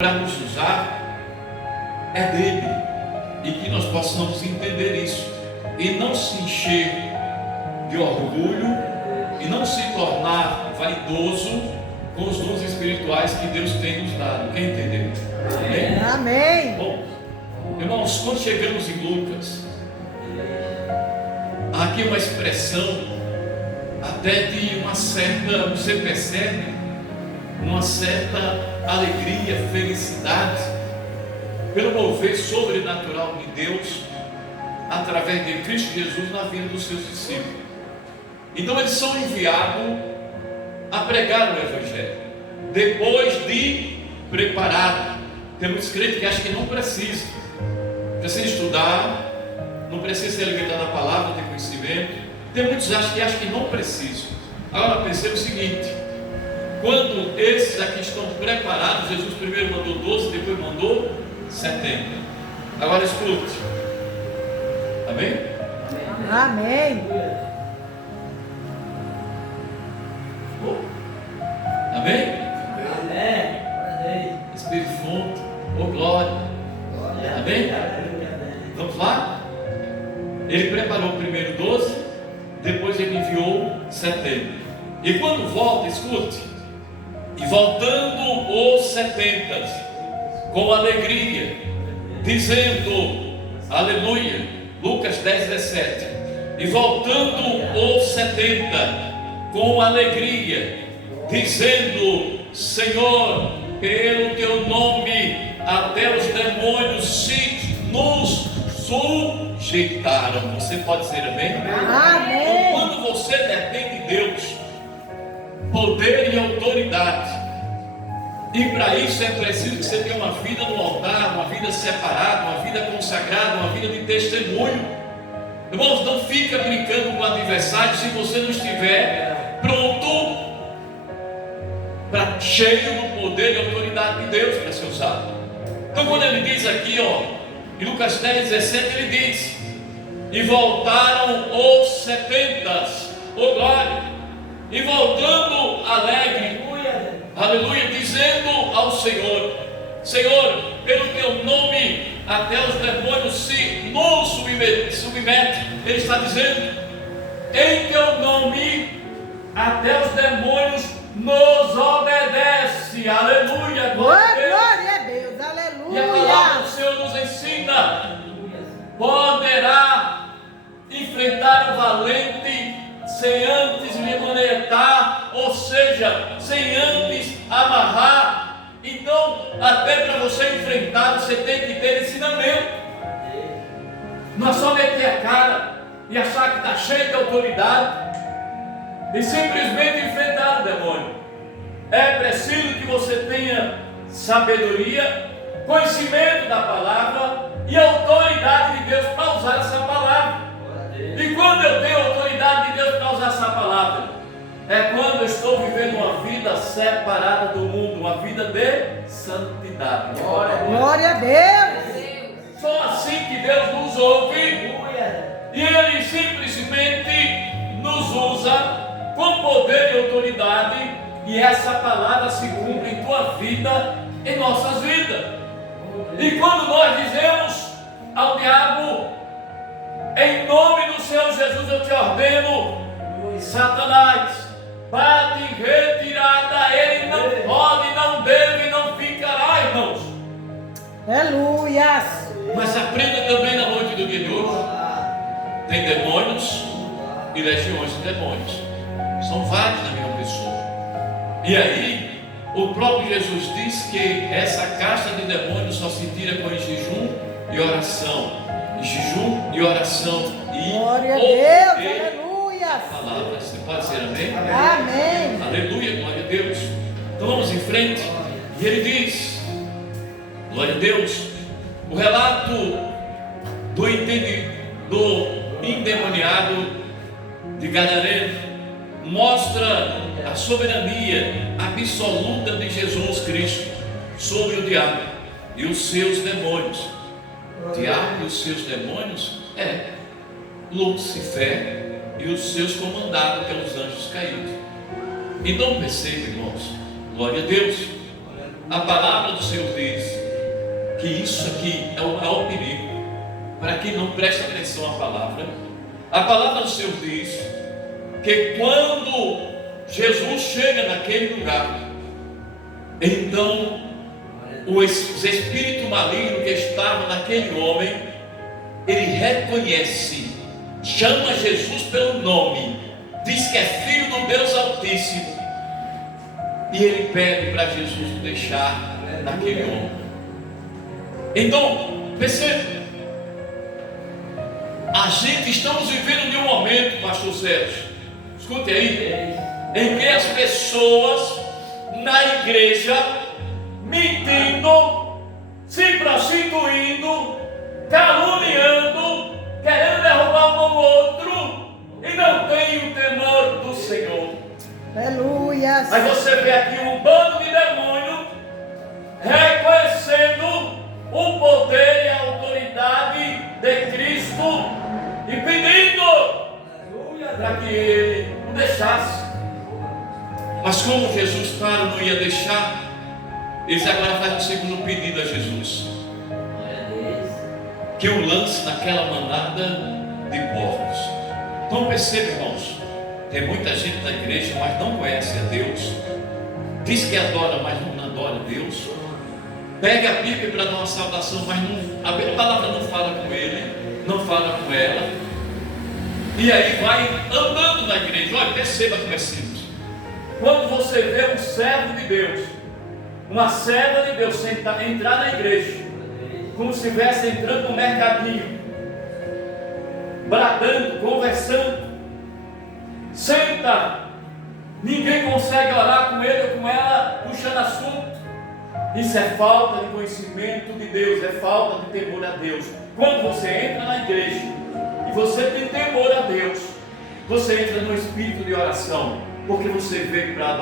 para nos usar é dele, e que nós possamos entender isso e não se encher de orgulho e não se tornar vaidoso com os dons espirituais que Deus tem nos dado. Quem entendeu? Amém? Amém. Bom, irmãos, quando chegamos em Lucas, há aqui uma expressão até de uma certa, você percebe, uma certa alegria, felicidade pelo mover sobrenatural de Deus através de Cristo Jesus na vida dos seus discípulos. Então eles são enviados a pregar o Evangelho depois de preparado. Tem muitos crentes que acham que não precisa estudar, não precisa se alimentar da palavra, ter conhecimento. Tem muitos que acham que não precisa. Agora perceba o seguinte: quando esses aqui estão preparados, Jesus primeiro mandou 12, depois mandou 70. Agora escute. Amém? Amém. Amém? Amém. Espírito Santo, oh glória. Amém? Vamos lá? Ele preparou primeiro 12, depois ele enviou 70. E quando volta, escute. E voltando os 70 com alegria, dizendo, aleluia, Lucas 10, 17. E voltando os 70 com alegria, dizendo, Senhor, pelo teu nome, até os demônios se nos sujeitaram. Você pode dizer amém? Amém. Então, quando você depende de Deus, poder e autoridade, e para isso é preciso que você tenha uma vida no altar, uma vida separada, uma vida consagrada, uma vida de testemunho. Irmãos, não fica brincando com o adversário se você não estiver pronto, cheio do poder e autoridade de Deus para ser usado. Então quando ele diz aqui, em Lucas 10, 17, ele diz: e voltaram os 70, glória, e voltando alegre, aleluia, dizendo ao Senhor, Senhor, pelo teu nome até os demônios se nos submetem. Ele está dizendo, em teu nome até os demônios nos obedecem. Aleluia, Glória a Deus. Aleluia. E a palavra do Senhor nos ensina: poderá enfrentar o valente sem antes lhe manetar, ou seja, sem antes amarrar. Então, até para você enfrentar, você tem que ter ensinamento. Não é só meter a cara e achar que está cheio de autoridade e simplesmente enfrentar o demônio. É preciso que você tenha sabedoria, conhecimento da palavra e autoridade de Deus para usar essa palavra. E quando eu tenho autoridade de Deus para usar essa palavra, é quando eu estou vivendo uma vida separada do mundo, uma vida de santidade. Glória a Deus. Só assim que Deus nos ouve, e Ele simplesmente nos usa com poder e autoridade, e essa palavra se cumpre em tua vida, em nossas vidas. E quando nós dizemos ao diabo, em nome do Senhor Jesus eu te ordeno, Satanás, bate em retirada, ele não pode, não deve, não ficará, irmãos. Aleluia. Mas aprenda também na noite do dia de hoje. Tem demônios e legiões de demônios. São vários na minha pessoa. E aí, o próprio Jesus diz que essa casta de demônios só se tira com jejum e oração. Jejum e oração. E glória a Deus. Aleluia. Palavras. Você pode dizer amém? Amém. Aleluia, glória a Deus. Então vamos em frente. E ele diz, glória a Deus, o relato do endemoniado de Gadareno mostra a soberania absoluta de Jesus Cristo sobre o diabo e os seus demônios. O diabo e os seus demônios é Lúcifer e os seus comandados pelos anjos caídos. Então perceba, irmãos, glória a Deus, a palavra do Senhor diz que isso aqui é o maior perigo para quem não presta atenção à palavra. A palavra do Senhor diz que quando Jesus chega naquele lugar, então os espíritos malignos que estavam naquele homem, ele reconhece, chama Jesus pelo nome, diz que é filho do Deus Altíssimo, e ele pede para Jesus deixar naquele homem. Então, percebe, a gente estamos vivendo de um momento, pastor Sérgio, escute aí, em que as pessoas na igreja mentindo, se prostituindo, caluniando, querendo derrubar um ao outro e não tem o temor do Senhor. Aleluia. Aí você vê aqui um bando de demônios reconhecendo o poder e a autoridade de Cristo e pedindo para que ele o deixasse. Mas como Jesus, claro, não ia deixar, eles agora fazem um segundo pedido a Jesus: que o lance naquela manada de porcos. Então perceba, irmãos, tem muita gente na igreja, mas não conhece a Deus, diz que adora, mas não adora a Deus, pega a Bíblia para dar uma saudação, mas não, a palavra não fala com ele, não fala com ela, e aí vai andando na igreja. Olha, perceba como é simples. Quando você vê um servo de Deus, uma serva de Deus entrar na igreja, como se estivesse entrando no mercadinho, bradando, conversando, senta, ninguém consegue orar com ele ou com ela, puxando assunto. Isso é falta de conhecimento de Deus, é falta de temor a Deus. Quando você entra na igreja e você tem temor a Deus, você entra no espírito de oração, porque você veio para